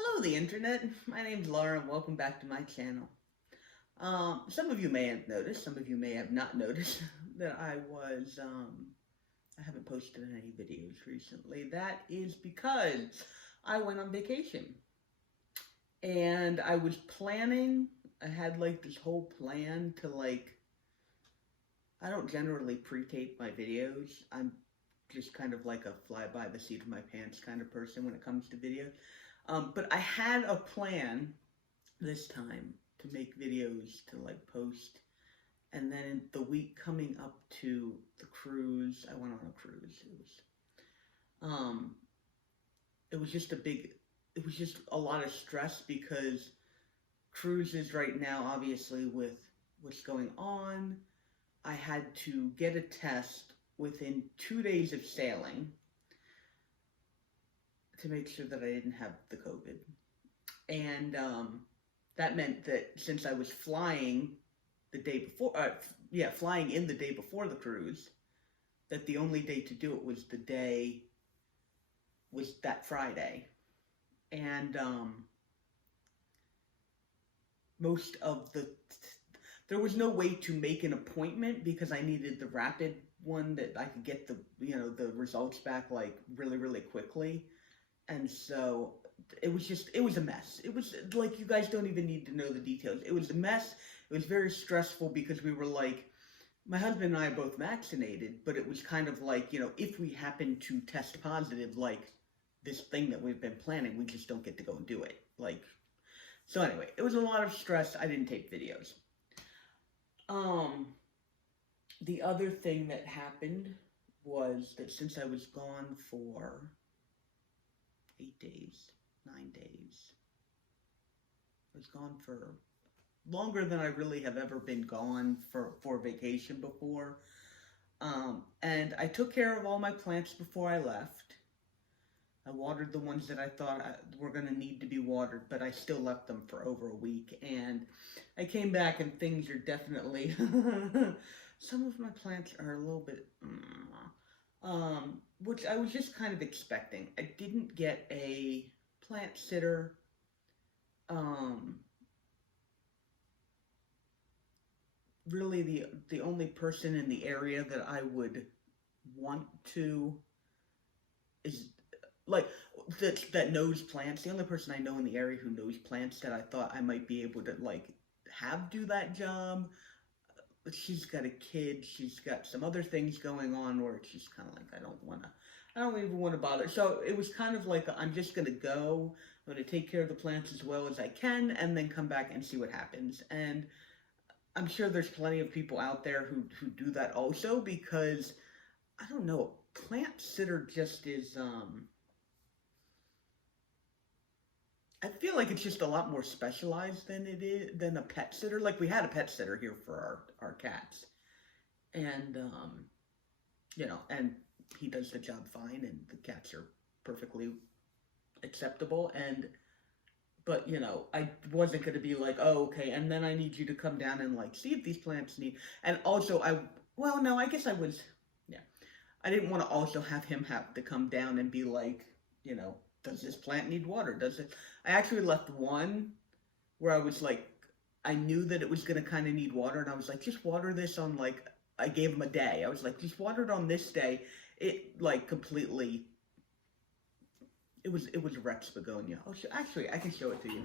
Hello, the internet. My name's Laura, and welcome back to my channel. Some of you may have noticed, some of you may have not noticed that I haven't posted any videos recently. That is because I went on vacation. And I had like this whole plan to I don't generally pre-tape my videos. I'm just kind of like a fly by the seat of my pants kind of person when it comes to videos. But I had a plan this time to make videos to post, and then in the week coming up to the cruise, I went on a cruise. Um, it was just it was just a lot of stress because cruises right now, obviously with what's going on, I had to get a test within 2 days of sailing to make sure that I didn't have the COVID. And that meant that since I was flying the day before, flying in the day before the cruise, that the only day to do it was that Friday. And there was no way to make an appointment because I needed the rapid one that I could get the results back really, really quickly. And so it was a mess. It was like, you guys don't even need to know the details. It was a mess. It was very stressful because we were my husband and I are both vaccinated, but it was kind of if we happen to test positive, this thing that we've been planning, we just don't get to go and do it. So anyway, it was a lot of stress. I didn't take videos. The other thing that happened was that since I was gone for 8 days, 9 days. I was gone for longer than I really have ever been gone for vacation before. And I took care of all my plants before I left. I watered the ones that I thought were going to need to be watered, but I still left them for over a week. And I came back and things are definitely... some of my plants are a little bit... which I was just kind of expecting. I didn't get a plant sitter. Really the only person in the area that I would want to is that knows plants. The only person I know in the area who knows plants that I thought I might be able to have do that job. She's got a kid, she's got some other things going on where it's just kind of I don't even want to bother. So it was kind of I'm just going to go, I'm going to take care of the plants as well as I can, and then come back and see what happens. And I'm sure there's plenty of people out there who do that also, because, I don't know, plant sitter just is, I feel like it's just a lot more specialized than a pet sitter. We had a pet sitter here for our cats. And, and he does the job fine, and the cats are perfectly acceptable. But, I wasn't going to be oh, okay, and then I need you to come down and, see if these plants need... And also, well, no, I guess I was, yeah. I didn't want to also have him have to come down and be does this plant need water? Does it? I actually left one where I was I knew that it was going to kind of need water, and I was just water this on I gave him a day. I was just water it on this day. It completely, it was a Rex begonia. Oh, actually, I can show it to you.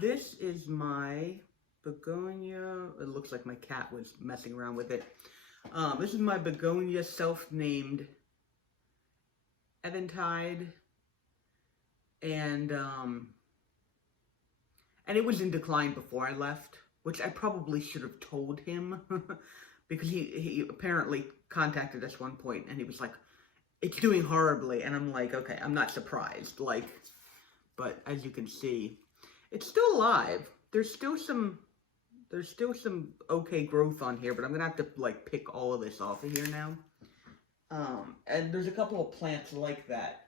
This is my begonia. It looks like my cat was messing around with it. This is my begonia self-named Eventide, and it was in decline before I left, which I probably should have told him, because he apparently contacted us one point, and he was it's doing horribly, and I'm okay, I'm not surprised, but as you can see, it's still alive. There's still some okay growth on here, but I'm gonna have to pick all of this off of here now. And there's a couple of plants like that.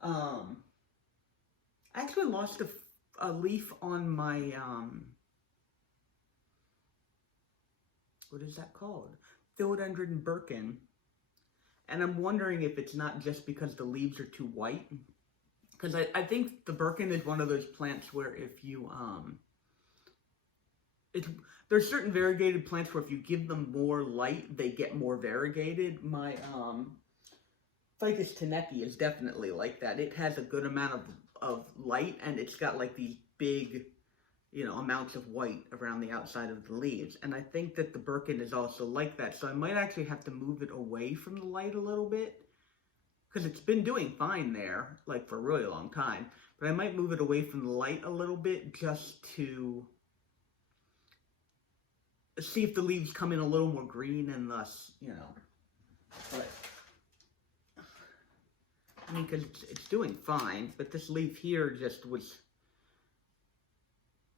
I actually lost a leaf on my what is that called? Philodendron Birkin. And I'm wondering if it's not just because the leaves are too white. Because I think the Birkin is one of those plants where if you, there's certain variegated plants where if you give them more light, they get more variegated. My, Ficus Taneki is definitely like that. It has a good amount of light, and it's got like these big, amounts of white around the outside of the leaves. And I think that the Birkin is also like that. So I might actually have to move it away from the light a little bit, because it's been doing fine there, like for a really long time. But I might move it away from the light a little bit just to see if the leaves come in a little more green, and thus, but I mean, because it's doing fine, but this leaf here just was,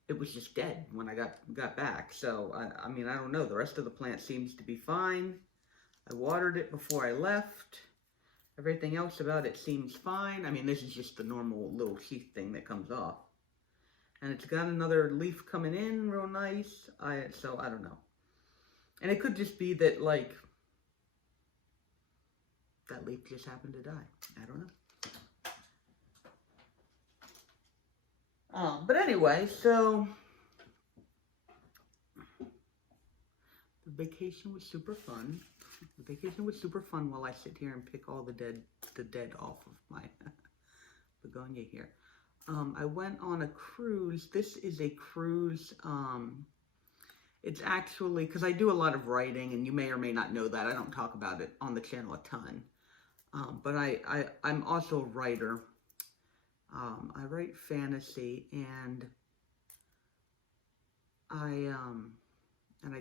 it was just dead when I got back. So, I mean, I don't know. The rest of the plant seems to be fine. I watered it before I left. Everything else about it seems fine. I mean, this is just the normal little sheath thing that comes off. And it's got another leaf coming in real nice. So, I don't know. And it could just be that, like, that leaf just happened to die. I don't know. But anyway, so the vacation was super fun. The vacation was super fun while I sit here and pick all the dead off of my begonia here. I went on a cruise. This is a cruise. It's actually, because I do a lot of writing, and you may or may not know that. I don't talk about it on the channel a ton. But I'm also a writer. I write fantasy, and I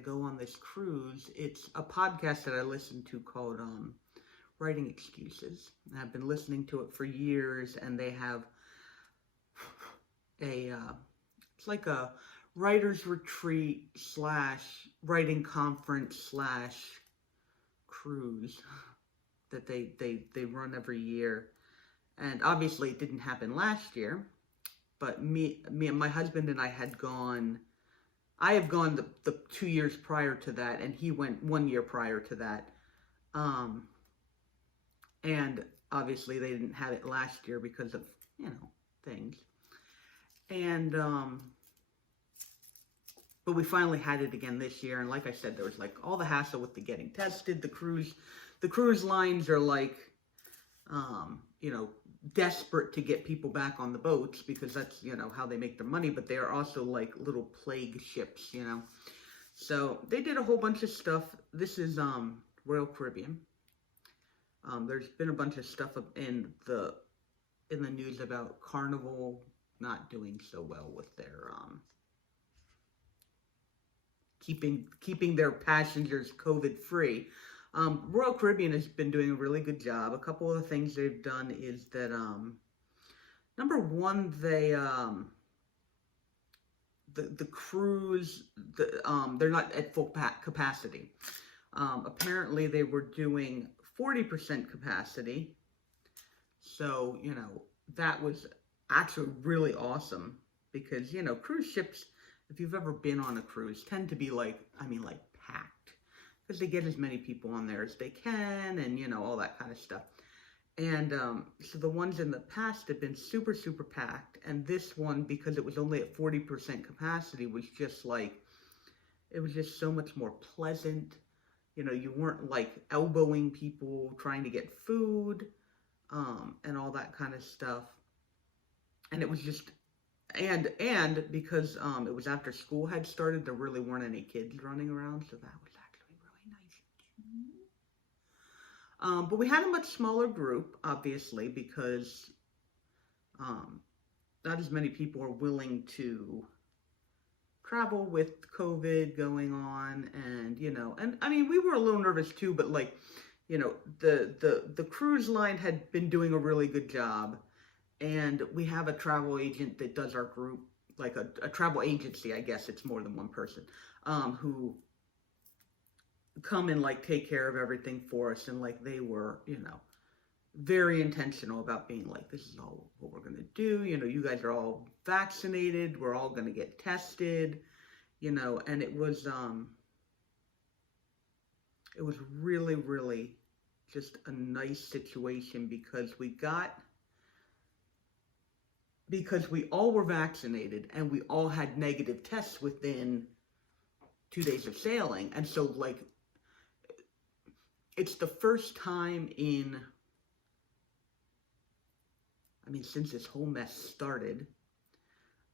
go on this cruise. It's a podcast that I listen to called Writing Excuses. And I've been listening to it for years, and they have it's like a writer's retreat / writing conference / cruise that they run every year. And obviously it didn't happen last year, but me and my husband and I had gone. I have gone the 2 years prior to that, and he went 1 year prior to that. And obviously they didn't have it last year because of, things. And, but we finally had it again this year. And like I said, there was like all the hassle with the getting tested. The cruise lines are like, desperate to get people back on the boats because that's, how they make their money. But they are also like little plague ships, So they did a whole bunch of stuff. This is Royal Caribbean. There's been a bunch of stuff in the news about Carnival not doing so well with their keeping their passengers COVID free. Royal Caribbean has been doing a really good job. A couple of the things they've done is that number one, they the cruise, they're not at full capacity. Apparently they were doing 40% capacity. So, that was actually really awesome because, cruise ships, if you've ever been on a cruise, tend to be like packed because they get as many people on there as they can and, all that kind of stuff. And so the ones in the past have been super, super packed. And this one, because it was only at 40% capacity, was just like, it was just so much more pleasant. You weren't like elbowing people trying to get food and all that kind of stuff. And it was just, and because it was after school had started, there really weren't any kids running around. So that was actually really nice. But we had a much smaller group, obviously, because not as many people are willing to travel with COVID going on, and and I mean we were a little nervous too, but like the cruise line had been doing a really good job, and we have a travel agent that does our group, like a travel agency, I guess it's more than one person, who come and like take care of everything for us, and like they were very intentional about being like, this is all what we're going to do. You guys are all vaccinated. We're all going to get tested, and it was really, really just a nice situation because we all were vaccinated and we all had negative tests within 2 days of sailing. And so, like, it's the first time since this whole mess started,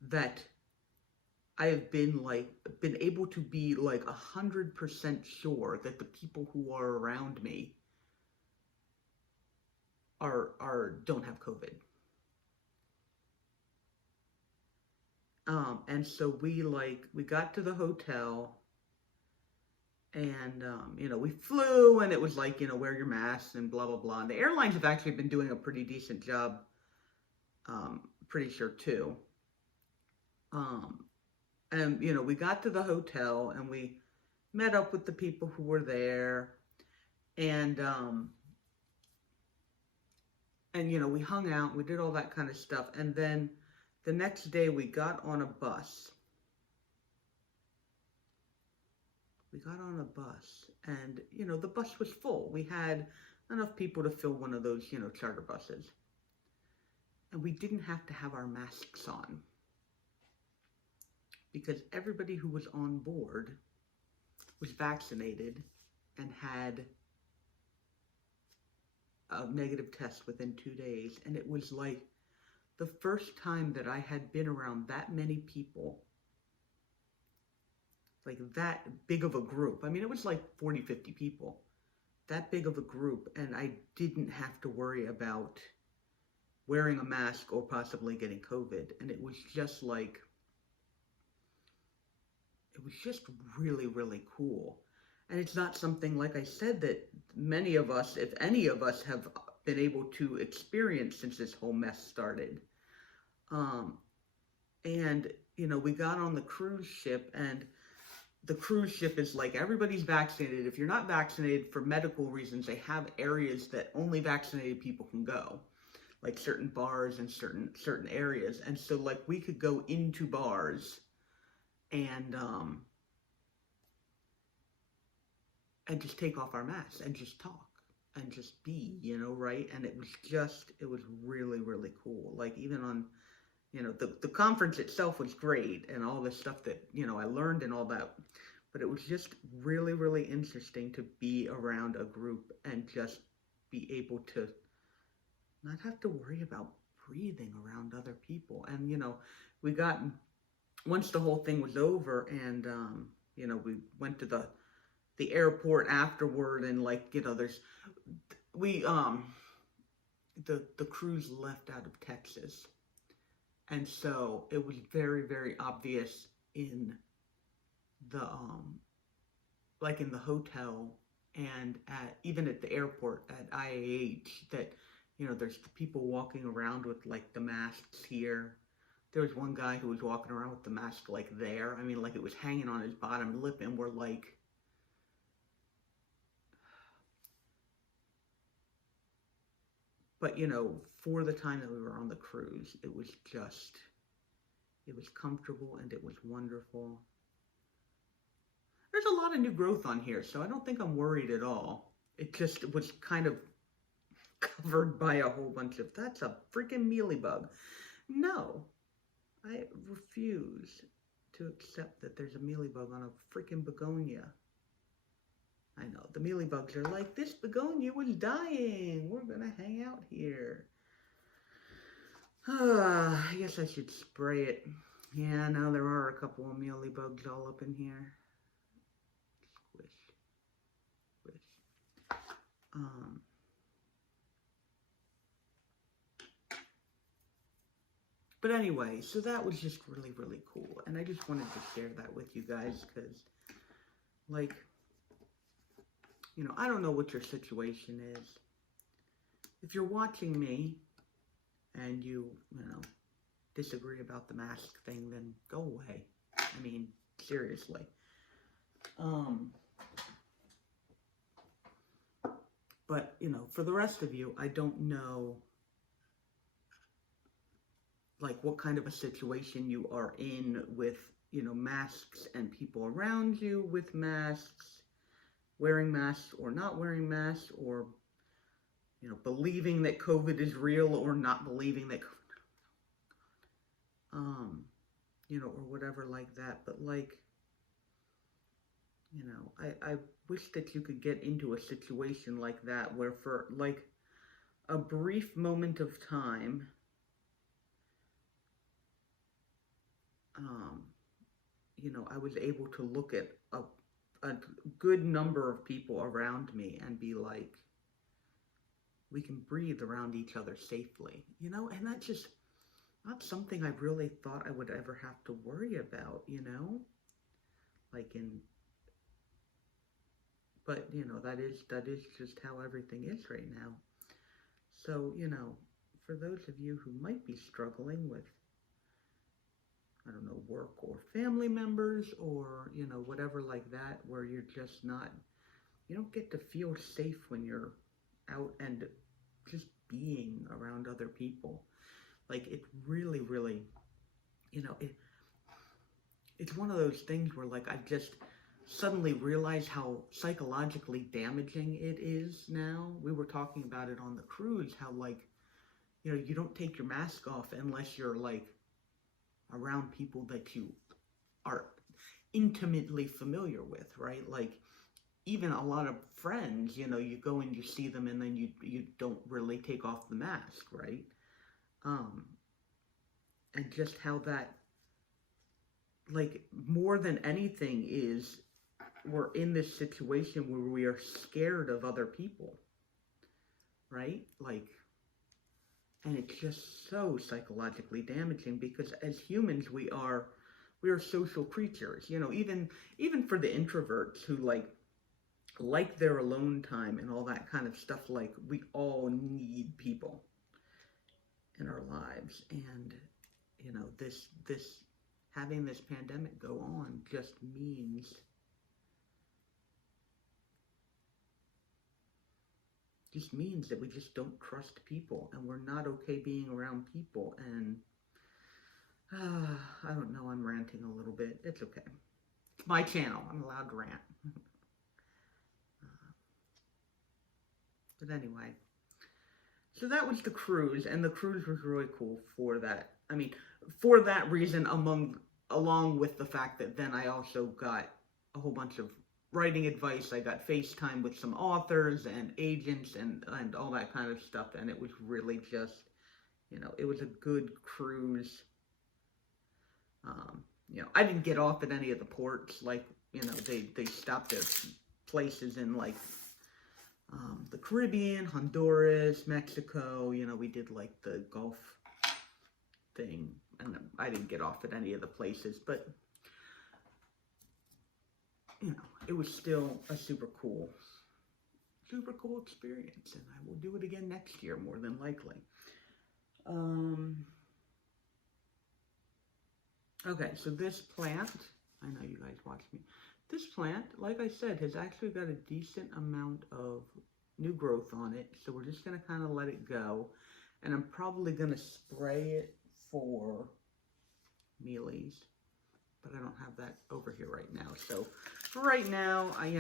that I have been able to be 100% sure that the people who are around me don't have COVID. And so we got to the hotel, and we flew, and it was wear your mask and blah blah blah. And the airlines have actually been doing a pretty decent job, pretty sure too. And we got to the hotel and we met up with the people who were there, and we hung out, we did all that kind of stuff, and then the next day we got on a bus. And the bus was full. We had enough people to fill one of those charter buses, and we didn't have to have our masks on, because everybody who was on board was vaccinated and had a negative test within 2 days. And it was like the first time that I had been around that many people, like that big of a group. I mean, it was like 40, 50 people, that big of a group, and I didn't have to worry about wearing a mask or possibly getting COVID. And it was just really, really cool. And it's not something, like I said, that many of us, if any of us, have been able to experience since this whole mess started. And we got on the cruise ship, and the cruise ship is everybody's vaccinated. If you're not vaccinated, for medical reasons, they have areas that only vaccinated people can go, like certain bars and certain areas. And so we could go into bars and just take off our masks and just talk and just be, right? And it was really, really cool. Even on, the conference itself was great, and all the stuff that, I learned and all that, but it was just really, really interesting to be around a group and just be able to not have to worry about breathing around other people. And, once the whole thing was over, and, we went to the airport afterward, and the cruise left out of Texas. And so it was very, very obvious in the in the hotel and even at the airport at IAH, that there's the people walking around with the masks here. There was one guy who was walking around with the mask there. I mean, it was hanging on his bottom lip, and we're but for the time that we were on the cruise, it was comfortable and it was wonderful. There's a lot of new growth on here, so I don't think I'm worried at all. It just was kind of covered by a whole bunch of, that's a freaking mealybug. No, I refuse to accept that there's a mealybug on a freaking begonia. I know, the mealybugs are like, this begonia was dying. We're gonna hang out here. I guess I should spray it. Yeah, now there are a couple of mealybugs all up in here. Squish. Squish. But anyway, so that was just really, really cool. And I just wanted to share that with you guys because, I don't know what your situation is. If you're watching me and you disagree about the mask thing, then go away. I mean, seriously. But, for the rest of you, I don't know, what kind of a situation you are in with, masks and people around you with masks, wearing masks or not wearing masks, or believing that COVID is real or not believing that, or whatever like that. But like, I wish that you could get into a situation like that where for like a brief moment of time, I was able to look at a good number of people around me and be like, we can breathe around each other safely, and that's just not something I really thought I would ever have to worry about, like but that is just how everything is right now. So, for those of you who might be struggling with, I don't know, work or family members or, whatever like that, where you're just not, you don't get to feel safe when you're out and just being around other people. Like, it really, really, it's one of those things where, like, I just suddenly realize how psychologically damaging it is now. We were talking about it on the cruise, how, like, you don't take your mask off unless you're, like, around people that you are intimately familiar with, right? Like, even a lot of friends, you go and you see them and then you don't really take off the mask, right? And just how that, like, more than anything is, we're in this situation where we are scared of other people, right? Like, and it's just so psychologically damaging because as humans, we are social creatures, even for the introverts who like their alone time and all that kind of stuff. Like, we all need people in our lives, and this having this pandemic go on just means that we just don't trust people, and we're not okay being around people. And I don't know, I'm ranting a little bit. It's okay. It's my channel. I'm allowed to rant. But anyway, so that was the cruise, and the cruise was really cool for that. I mean, for that reason, along with the fact that then I also got a whole bunch of writing advice. I got FaceTime with some authors and agents and all that kind of stuff, and it was really just, it was a good cruise. I didn't get off at any of the ports. Like, they stopped at places in, like, the Caribbean, Honduras, Mexico. We did, like, the Gulf thing, and I didn't get off at any of the places, but it was still a super cool experience, and I will do it again next year, more than likely. Okay, so this plant, I know you guys watch me. This plant, like I said, has actually got a decent amount of new growth on it, so we're just going to kind of let it go, and I'm probably going to spray it for mealies, but I don't have that over here right now. So for right now, I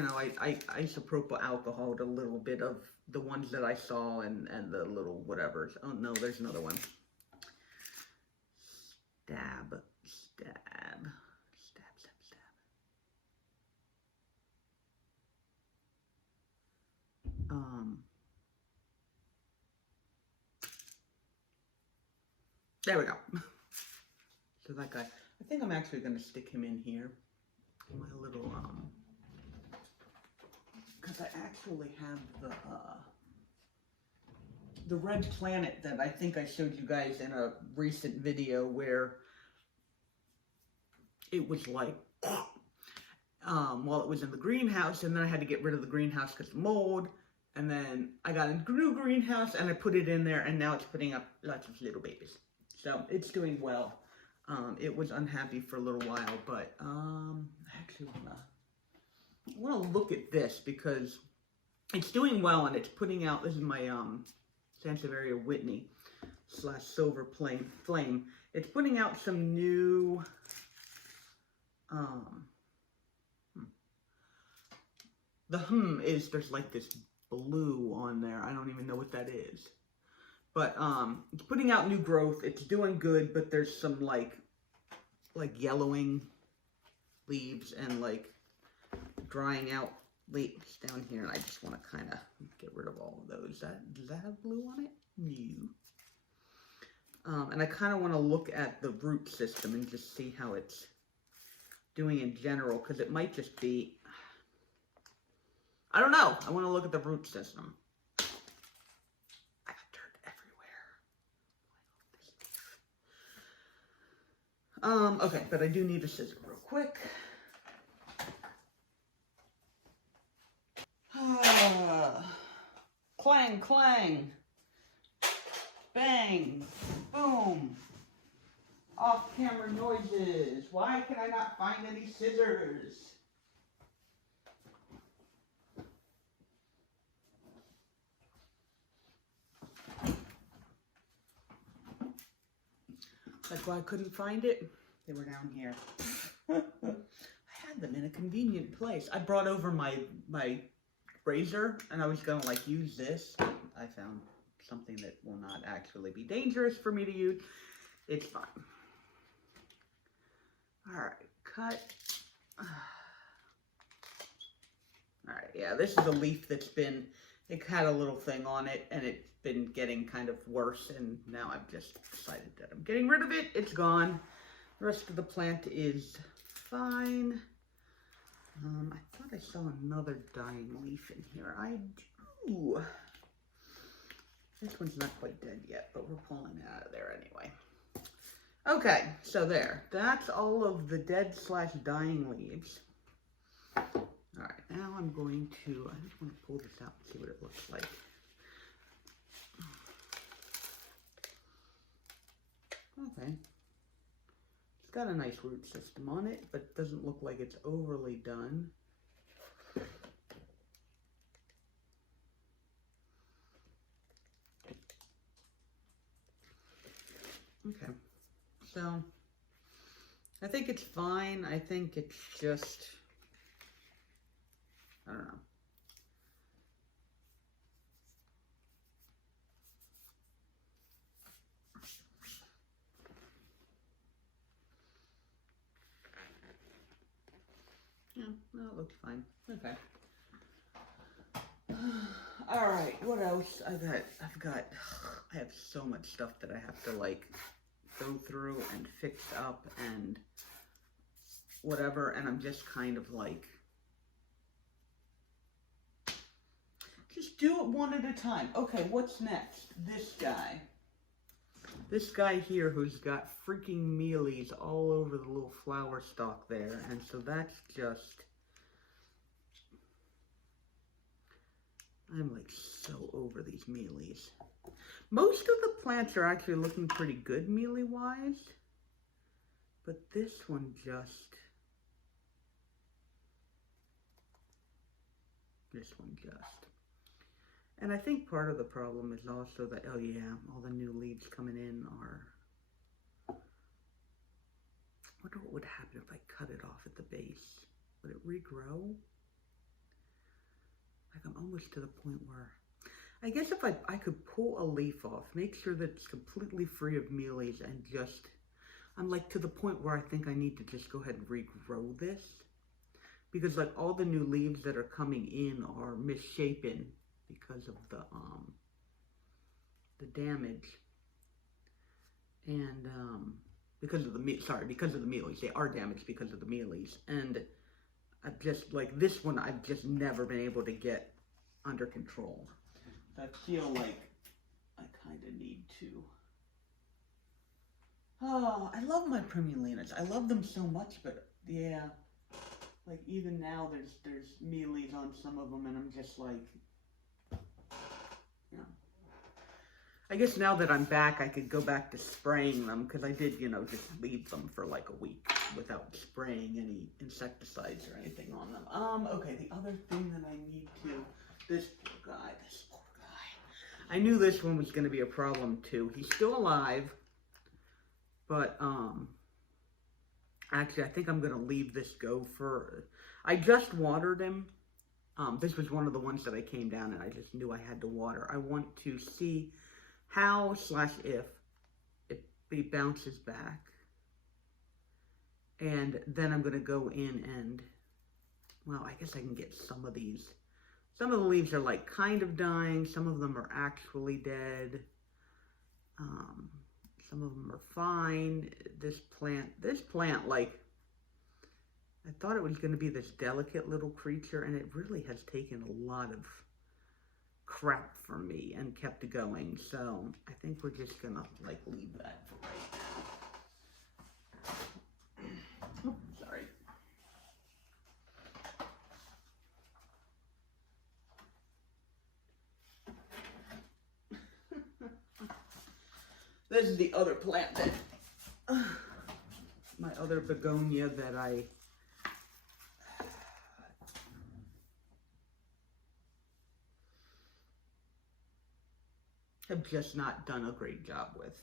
isopropyl alcohol a little bit of the ones that I saw and the little whatevers. Oh no, there's another one. Stab. There we go. So that guy, I think I'm actually going to stick him in here. My little, because I actually have the red planet that I think I showed you guys in a recent video where it was like, while it was in the greenhouse, and then I had to get rid of the greenhouse because of mold, and then I got a new greenhouse and I put it in there, and now it's putting up lots of little babies. So it's doing well. It was unhappy for a little while, but I actually want to look at this because it's doing well, and it's putting out, this is my Sansevieria Whitney / Silver Flame. It's putting out some new, there's like this blue on there. I don't even even know what that is. But it's putting out new growth. It's doing good, but there's some like yellowing leaves and like drying out leaves down here, and I just want to kind of get rid of all of those. Does that have blue on it? No. And I kind of want to look at the root system and just see how it's doing in general, because it might just be, I don't know. I want to look at the root system. I got dirt everywhere. Okay, but I do need a scissor real quick. Clang, clang. Bang, boom. Off-camera noises. Why can I not find any scissors? That's why I couldn't find it. They were down here. I had them in a convenient place. I brought over my razor, and I was gonna like use this. I found something that will not actually be dangerous for me to use. It's fine. Alright, cut. Alright, yeah, this is a leaf that's been, it had a little thing on it, and it's been getting kind of worse, and now I've just decided that I'm getting rid of it. It's gone. The rest of the plant is fine. I thought I saw another dying leaf in here. I do. This one's not quite dead yet, but we're pulling it out of there anyway. Okay, so there. That's all of the dead/dying leaves. Alright, now I'm going to, I just want to pull this out and see what it looks like. Okay. It's got a nice root system on it, but it doesn't look like it's overly done. Okay, so I think it's fine. I think it's just, I don't know. Yeah, no, it looks fine. Okay. All right, what else? I have so much stuff that I have to like go through and fix up and whatever, and I'm just kind of like, just do it one at a time. Okay, what's next? This guy. This guy here who's got freaking mealies all over the little flower stalk there, and so that's just, I'm like so over these mealies. Most of the plants are actually looking pretty good mealy-wise, but this one just, and I think part of the problem is also that, oh yeah, all the new leaves coming in are, I wonder what would happen if I cut it off at the base. Would it regrow? Like I'm almost to the point where, I guess if I could pull a leaf off, make sure that it's completely free of mealies, and just, I'm like to the point where I think I need to just go ahead and regrow this. Because like all the new leaves that are coming in are misshapen because of the damage. And because of the mealies. They are damaged because of the mealies. And I've just, like this one, I've just never been able to get under control. I feel like I kind of need to. Oh, I love my Primulinas. I love them so much, but yeah, like even now there's mealies on some of them, and I'm just like, you know. I guess now that I'm back, I could go back to spraying them, because I did, you know, just leave them for like a week without spraying any insecticides or anything on them. Okay, the other thing that I need to, this poor guy. I knew this one was going to be a problem too. He's still alive, but actually I think I'm going to leave this go for, I just watered him, This was one of the ones that I came down and I just knew I had to water. I want to see how / if it bounces back. And then I'm going to go in and, well, I guess I can get some of these. Some of the leaves are like kind of dying. Some of them are actually dead. Some of them are fine. This plant, like, I thought it was going to be this delicate little creature, and it really has taken a lot of crap from me and kept going. So I think we're just going to, like, leave that for right now. Oh, sorry. This is the other plant that, my other begonia that I have just not done a great job with.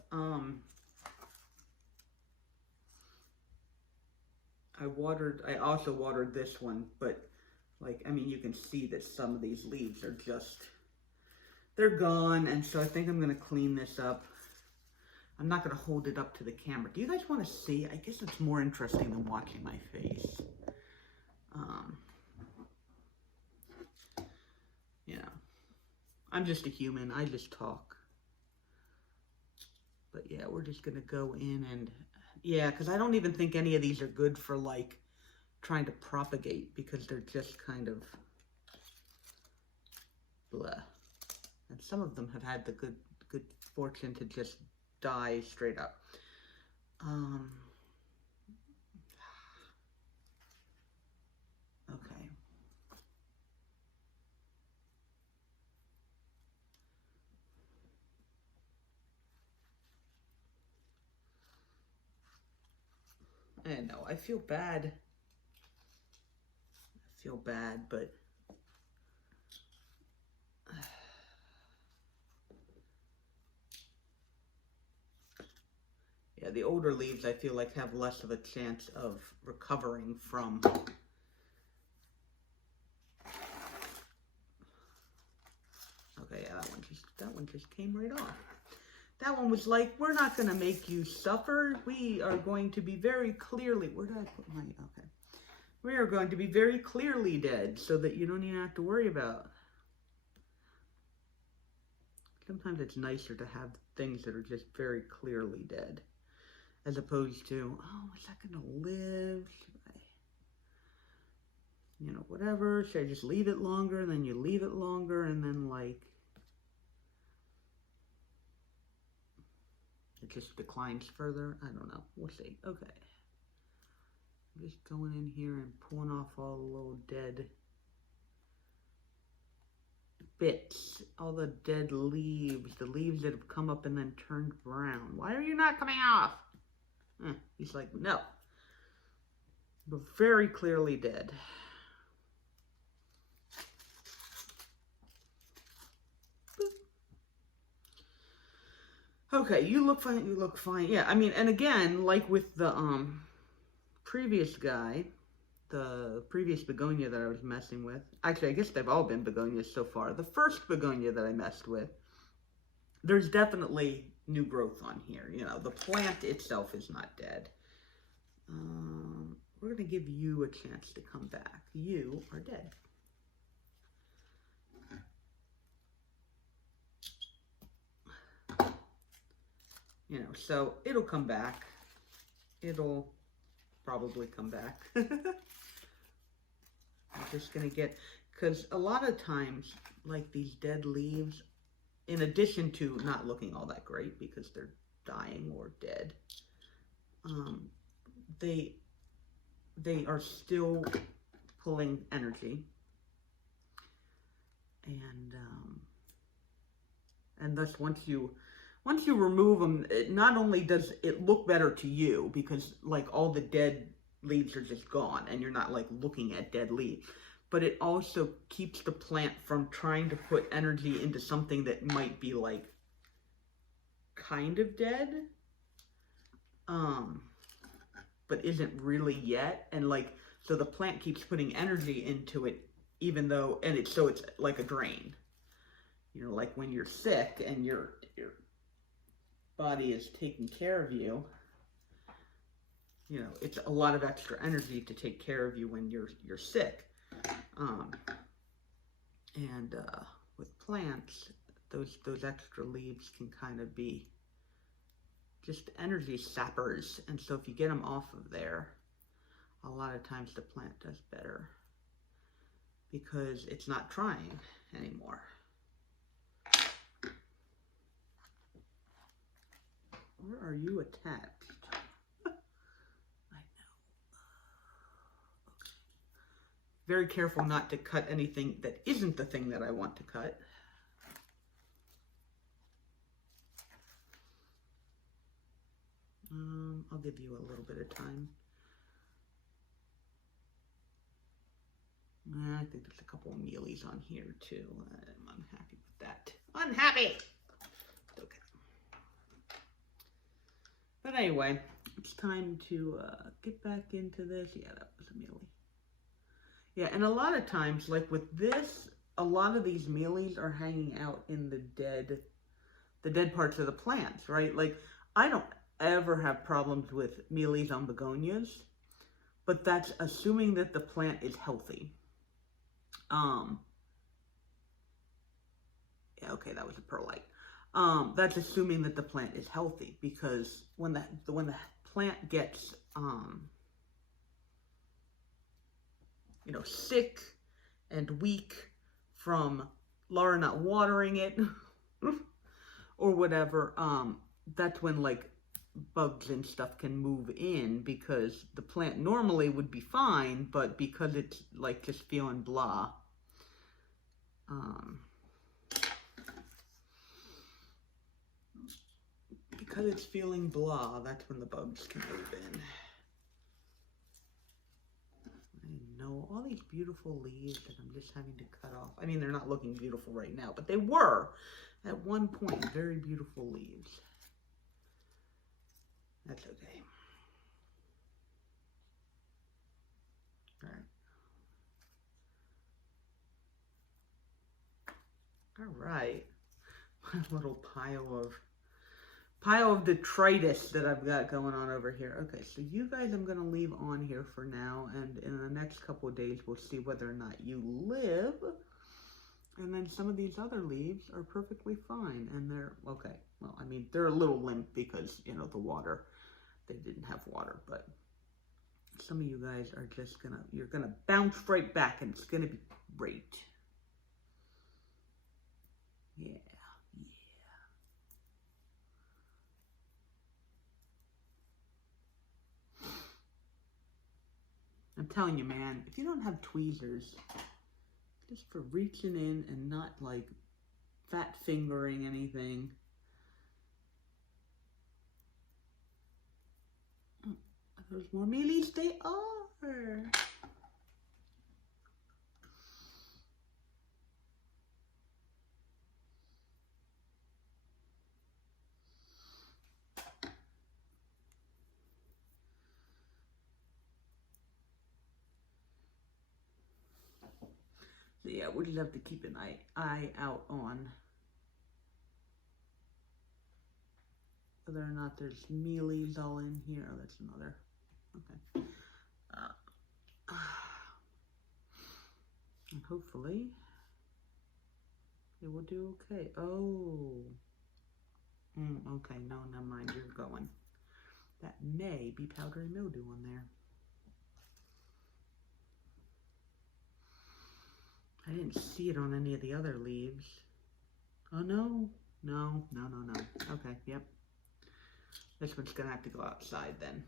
I also watered this one, but like, I mean, you can see that some of these leaves are just, they're gone. And so I think I'm going to clean this up. I'm not going to hold it up to the camera. Do you guys want to see? I guess it's more interesting than watching my face. Yeah. I'm just a human. I just talk. But yeah, we're just going to go in and, yeah, because I don't even think any of these are good for, like, trying to propagate, because they're just kind of blah. And some of them have had the good fortune to just die straight up. Okay. I know, I feel bad. But yeah, the older leaves I feel like have less of a chance of recovering from. Okay, yeah, that one just came right off. That one was like, we're not going to make you suffer. We are going to be very clearly, where did I put my, okay. We are going to be very clearly dead so that you don't even have to worry about. Sometimes it's nicer to have things that are just very clearly dead, as opposed to, oh, is that going to live? Should I, you know, whatever. Should I just leave it longer? And then you leave it longer, and then, like, it just declines further. I don't know. We'll see. Okay. I'm just going in here and pulling off all the little dead bits, all the dead leaves, the leaves that have come up and then turned brown. Why are you not coming off? He's like, no. We're very clearly dead. Okay, you look fine, you look fine. Yeah, I mean, and again, like with the previous guy, the previous begonia that I was messing with, actually, I guess they've all been begonias so far. The first begonia that I messed with, there's definitely new growth on here. You know, the plant itself is not dead. We're going to give you a chance to come back. You are dead. You know, so it'll come back. It'll probably come back. I'm just going to get, because a lot of times, like these dead leaves, in addition to not looking all that great because they're dying or dead, they are still pulling energy. And thus once you remove them, not only does it look better to you, because like all the dead leaves are just gone and you're not like looking at dead leaves, but it also keeps the plant from trying to put energy into something that might be like kind of dead, but isn't really yet. And like, so the plant keeps putting energy into it even though, and it's, so it's like a drain. You know, like when you're sick and your body is taking care of you, you know, it's a lot of extra energy to take care of you when you're sick. With plants, those extra leaves can kind of be just energy sappers, and so if you get them off of there, a lot of times the plant does better because it's not trying anymore. Where are you attached? I know. Okay. Very careful not to cut anything that isn't the thing that I want to cut. I'll give you a little bit of time. I think there's a couple of mealies on here too. I'm unhappy with that. Unhappy! Okay. But anyway, it's time to get back into this. Yeah, that was a mealy. Yeah, and a lot of times, like with this, a lot of these mealies are hanging out in the dead parts of the plants, right? Like, I don't ever have problems with mealies on begonias, but that's assuming that the plant is healthy. Yeah, okay, that was a perlite. That's assuming that the plant is healthy, because when the plant gets, you know, sick and weak from Laura not watering it or whatever, that's when like bugs and stuff can move in, because the plant normally would be fine, but because it's like just feeling blah, because it's feeling blah, that's when the bugs can move in. I know, all these beautiful leaves that I'm just having to cut off. I mean, they're not looking beautiful right now, but they were at one point very beautiful leaves. That's okay. All right. All right. My little pile of detritus that I've got going on over here. Okay, so you guys I'm going to leave on here for now, and in the next couple of days we'll see whether or not you live. And then some of these other leaves are perfectly fine, and they're okay. Well, I mean, they're a little limp because, you know, the water, they didn't have water, but some of you guys are just you're gonna bounce right back, and it's gonna be great. Yeah. I'm telling you, man, if you don't have tweezers, just for reaching in and not like fat fingering anything. Oh, there's more mealies. They are. So yeah, we'll just have to keep an eye out on whether or not there's mealies all in here. Oh, that's another. Okay. And hopefully it will do okay. Oh. Okay, no, never mind. You're going. That may be powdery mildew on there. I didn't see it on any of the other leaves. Oh, no. No. Okay, yep. This one's going to have to go outside then.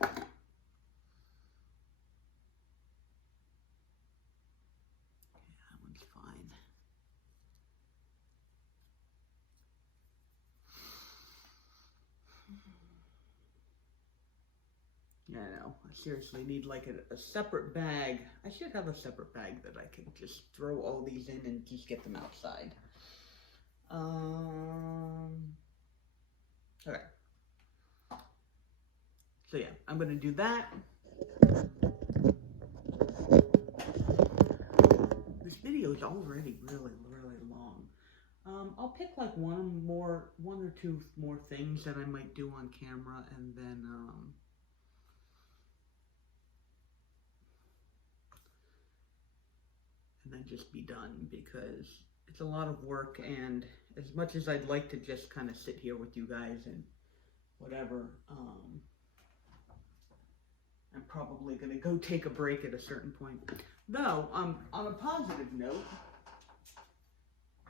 Yeah, that one's fine. Yeah, I know. I seriously need like a separate bag. I should have a separate bag that I can just throw all these in and just get them outside. Okay. So yeah, I'm gonna do that. This video is already really, really long. I'll pick like one or two more things that I might do on camera, and then just be done, because it's a lot of work, and as much as I'd like to just kind of sit here with you guys and whatever, I'm probably going to go take a break at a certain point. Though, on a positive note,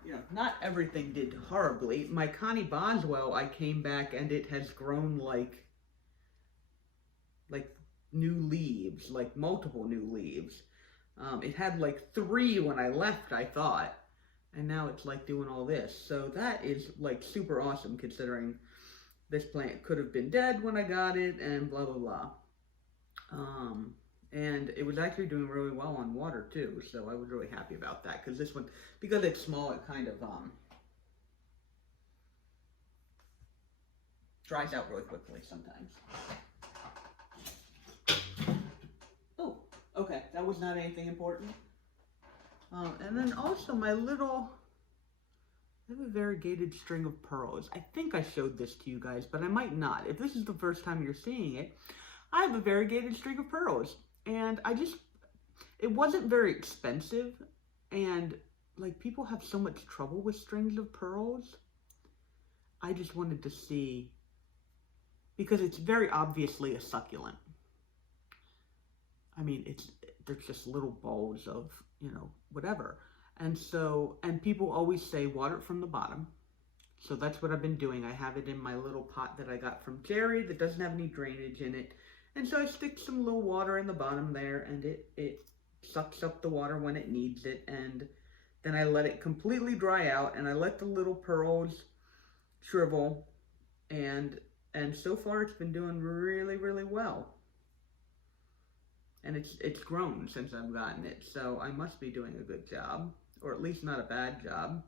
you know, not everything did horribly. My Connie Boswell, I came back and it has grown like new leaves, like multiple new leaves. It had like 3 when I left, I thought, and now it's like doing all this. So that is like super awesome, considering this plant could have been dead when I got it, and blah blah blah. And it was actually doing really well on water too, so I was really happy about that, because this one, because it's small, it kind of dries out really quickly sometimes. Oh, okay, that was not anything important. And then also I have a variegated string of pearls. I think I showed this to you guys, but I might not. If this is the first time you're seeing it, I have a variegated string of pearls. And it wasn't very expensive, and like, people have so much trouble with strings of pearls. I just wanted to see, because it's very obviously a succulent. I mean, there's just little balls of, you know, whatever. And so, and people always say water it from the bottom. So that's what I've been doing. I have it in my little pot that I got from Jerry that doesn't have any drainage in it. And so I stick some little water in the bottom there, and it sucks up the water when it needs it, and then I let it completely dry out, and I let the little pearls shrivel, and so far it's been doing really, really well. And it's grown since I've gotten it, so I must be doing a good job, or at least not a bad job.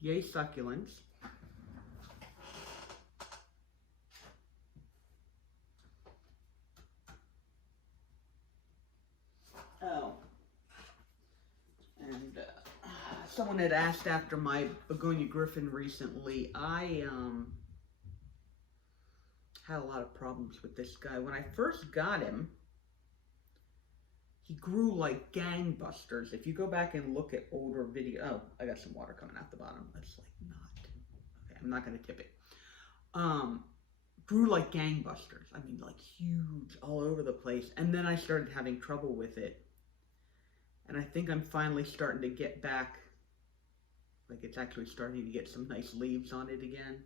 Yay, succulents. Oh, and someone had asked after my Begonia Griffin recently. I had a lot of problems with this guy. When I first got him, he grew like gangbusters. If you go back and look at older video, oh, I got some water coming out the bottom. That's like not, okay, I'm not gonna tip it. Grew like gangbusters. I mean, like huge, all over the place. And then I started having trouble with it. And I think I'm finally starting to get back, like it's actually starting to get some nice leaves on it again.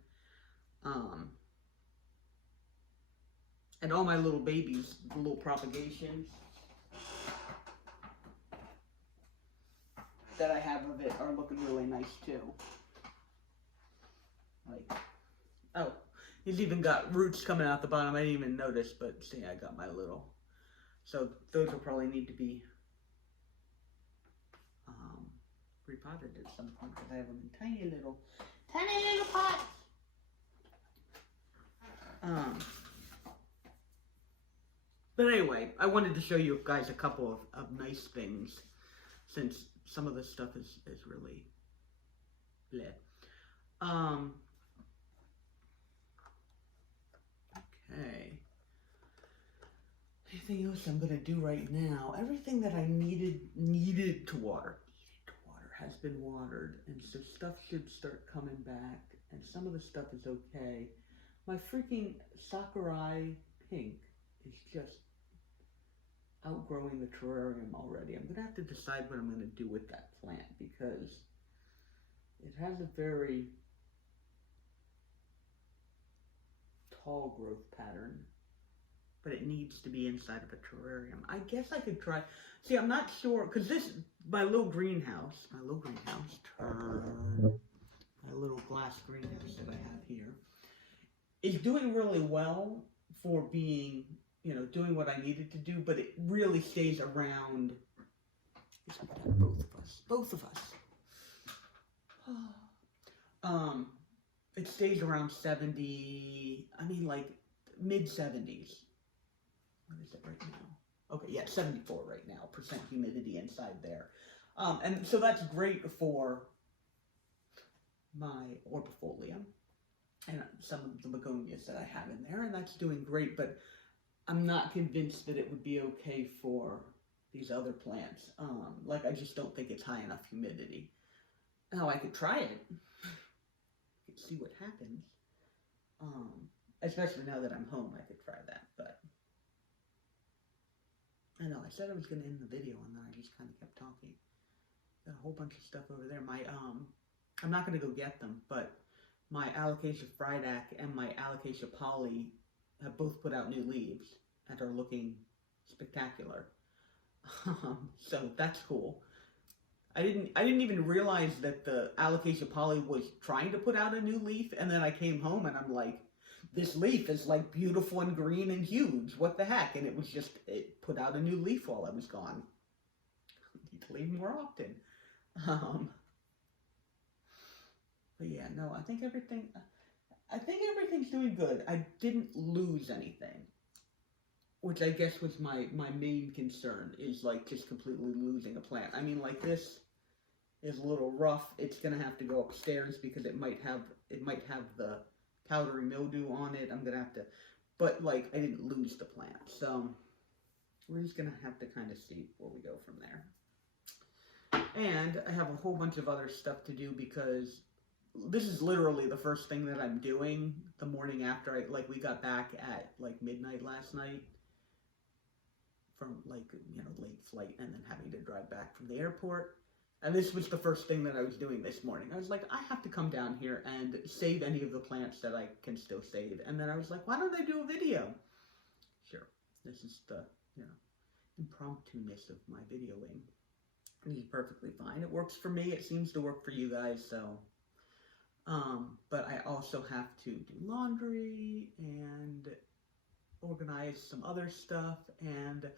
And all my little babies, the little propagations that I have of it are looking really nice too. Like, oh, he's even got roots coming out the bottom. I didn't even notice, but see, I got my little. So those will probably need to be repotted at some point, because I have them in tiny little pots. But anyway, I wanted to show you guys a couple of nice things, since some of this stuff is really bleh. Okay. Anything else I'm gonna do right now? Everything that I needed to water has been watered, and so stuff should start coming back, and some of the stuff is okay. My freaking Sakurai pink is just outgrowing the terrarium already. I'm gonna have to decide what I'm gonna do with that plant, because it has a very tall growth pattern, but it needs to be inside of a terrarium. I guess I could try. See, I'm not sure, because this, my little greenhouse, my little glass greenhouse that I have here, is doing really well for being, you know, doing what I needed to do, but it really stays around, both of us. It stays around 70, I mean like mid-70s. What is it right now? Okay, yeah, 74 right now, % humidity inside there. And so that's great for my orbifolia and some of the begonias that I have in there, and that's doing great, but I'm not convinced that it would be okay for these other plants. Like, I just don't think it's high enough humidity. Now, I could try it. Could see what happens. Especially now that I'm home, I could try that, but I know, I said I was going to end the video, and then I just kind of kept talking. Got a whole bunch of stuff over there. I'm not going to go get them, but my Alocasia Friedac and my Alocasia Polly have both put out new leaves and are looking spectacular. So that's cool. I didn't even realize that the Alocasia Polly was trying to put out a new leaf, and then I came home and I'm like, this leaf is like beautiful and green and huge. What the heck? And it put out a new leaf while I was gone. I need to leave more often. But yeah, no, I think everything's doing good. I didn't lose anything, which I guess was my main concern, is like just completely losing a plant. I mean, like, this is a little rough. It's gonna have to go upstairs because it might have the powdery mildew on it. I'm gonna have to, but like, I didn't lose the plant, so we're just gonna have to kind of see where we go from there. And I have a whole bunch of other stuff to do because this is literally the first thing that I'm doing the morning after we got back at like midnight last night from like, late flight, and then having to drive back from the airport. And this was the first thing that I was doing this morning. I was like, I have to come down here and save any of the plants that I can still save. And then I was like, why don't I do a video? Sure. This is the, impromptu-ness of my videoing. This is perfectly fine. It works for me. It seems to work for you guys, so. But I also have to do laundry and organize some other stuff, and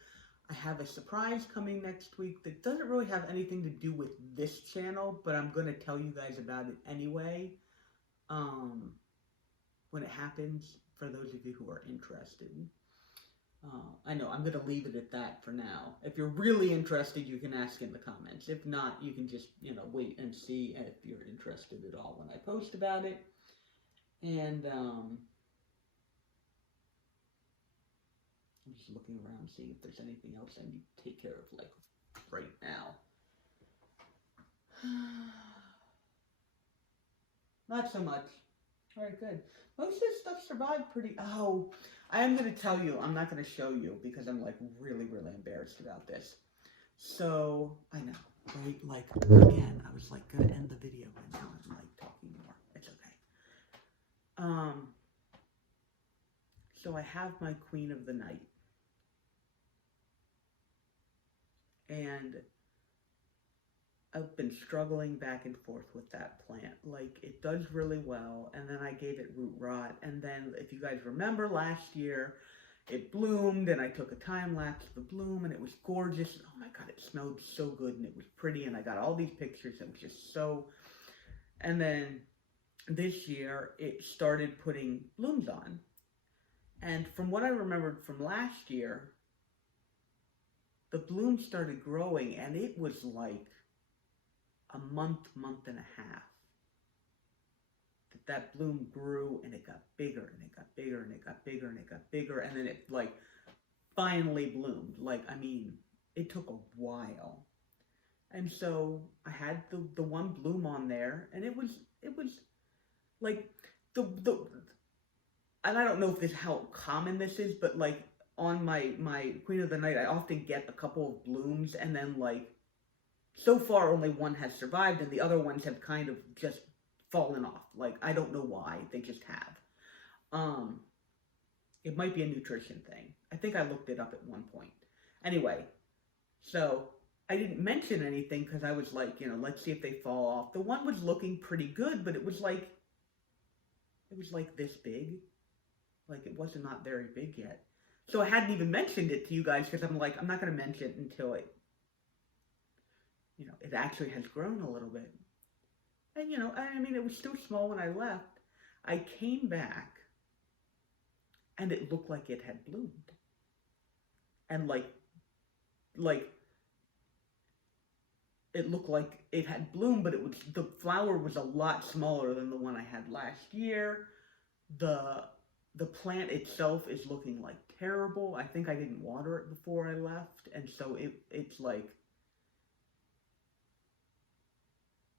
I have a surprise coming next week that doesn't really have anything to do with this channel, but I'm going to tell you guys about it anyway, when it happens, for those of you who are interested. I know, I'm going to leave it at that for now. If you're really interested, you can ask in the comments. If not, you can just, wait and see if you're interested at all when I post about it. And, I'm just looking around, seeing if there's anything else I need to take care of, like, right now. Not so much. Alright, good. Most of this stuff survived pretty... Oh, I am going to tell you. I'm not going to show you because I'm, like, really, really embarrassed about this. So, I know, right? Like, again, I was, like, going to end the video, and now I'm, like, talking more. It's okay. So I have my Queen of the Night. And I've been struggling back and forth with that plant. Like, it does really well, and then I gave it root rot, and then, if you guys remember, last year, it bloomed, and I took a time-lapse of the bloom, and it was gorgeous. Oh my god, it smelled so good, and it was pretty, and I got all these pictures, and it was just so... And then, this year, it started putting blooms on. And from what I remembered from last year, the blooms started growing, and it was like a month and a half that bloom grew, and it got bigger, and it got bigger, and it got bigger, and it got bigger, and then it, like, finally bloomed. Like, I mean, it took a while. And so I had the one bloom on there, and it was like, and I don't know if this how common this is, but like, on my Queen of the Night, I often get a couple of blooms, and then, like, so far only one has survived, and the other ones have kind of just fallen off. Like, I don't know why, they just have. It might be a nutrition thing. I think I looked it up at one point. Anyway, so I didn't mention anything because I was like, let's see if they fall off. The one was looking pretty good, but it was like this big. Like, it was not very big yet. So I hadn't even mentioned it to you guys because I'm like, I'm not going to mention it until it, it actually has grown a little bit. And, I mean, it was still small when I left. I came back, and it looked like it had bloomed. And, like, it looked like it had bloomed, but the flower was a lot smaller than the one I had last year. The plant itself is looking like terrible. I think I didn't water it before I left, and so it's like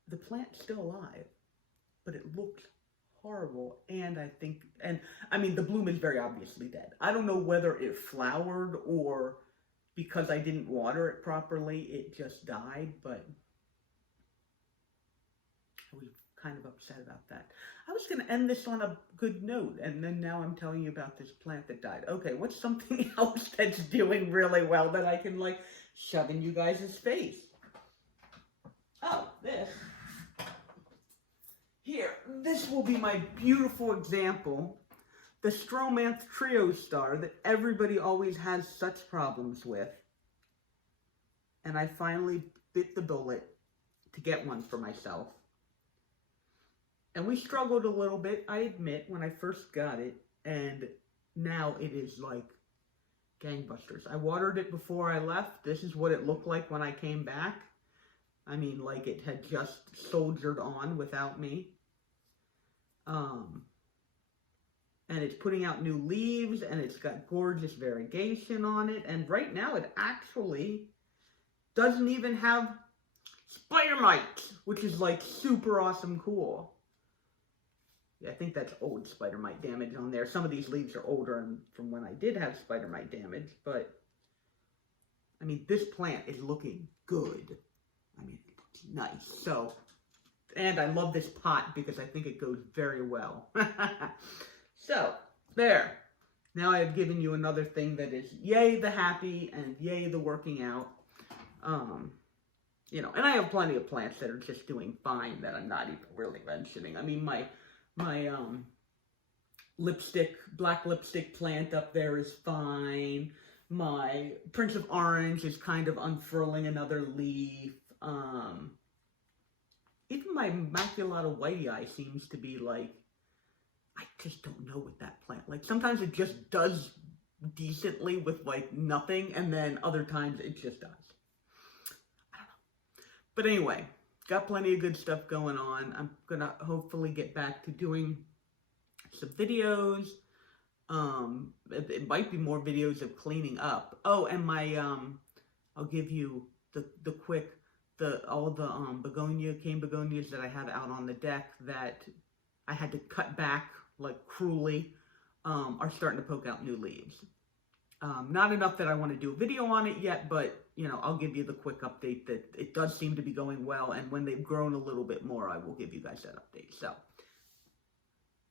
the plant's still alive, but it looks horrible. And I mean, the bloom is very obviously dead. I don't know whether it flowered or because I didn't water it properly, it just died, but I was kind of upset about that. I was going to end this on a good note, and then now I'm telling you about this plant that died. Okay, what's something else that's doing really well that I can, like, shove in you guys' face? Oh, this. Here, this will be my beautiful example. The Stromanth Trio Star that everybody always has such problems with. And I finally bit the bullet to get one for myself. And we struggled a little bit, I admit, when I first got it. And now it is like gangbusters. I watered it before I left. This is what it looked like when I came back. I mean, like it had just soldiered on without me. And it's putting out new leaves, and it's got gorgeous variegation on it. And right now it actually doesn't even have spider mites, which is like super awesome cool. Yeah, I think that's old spider mite damage on there. Some of these leaves are older and from when I did have spider mite damage, but I mean, this plant is looking good. I mean, it looks nice. So, and I love this pot because I think it goes very well. So, there. Now I have given you another thing that is yay the happy and yay the working out. You know, and I have plenty of plants that are just doing fine that I'm not even really mentioning. I mean, my black lipstick plant up there is fine. My Prince of Orange is kind of unfurling another leaf. Even my Immaculata Whitey seems to be like, I just don't know with that plant. Like, sometimes it just does decently with, like, nothing, and then other times it just does. I don't know. But anyway, got plenty of good stuff going on. I'm gonna hopefully get back to doing some videos. It might be more videos of cleaning up. Oh, and my, I'll give you the quick, all the cane begonias that I have out on the deck that I had to cut back, like, cruelly, are starting to poke out new leaves. Not enough that I want to do a video on it yet, but, you know, I'll give you the quick update that it does seem to be going well, and when they've grown a little bit more, I will give you guys that update. So,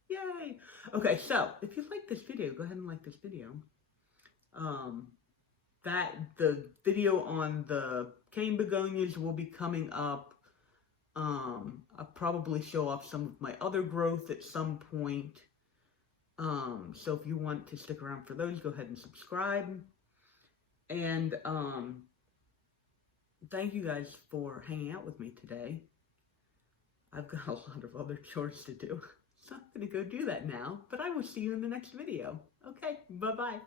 yay! Okay, so, if you like this video, go ahead and like this video. The video on the cane begonias will be coming up. I'll probably show off some of my other growth at some point. So if you want to stick around for those, go ahead and subscribe. And, thank you guys for hanging out with me today. I've got a lot of other chores to do, so I'm going to go do that now. But I will see you in the next video. Okay, bye-bye.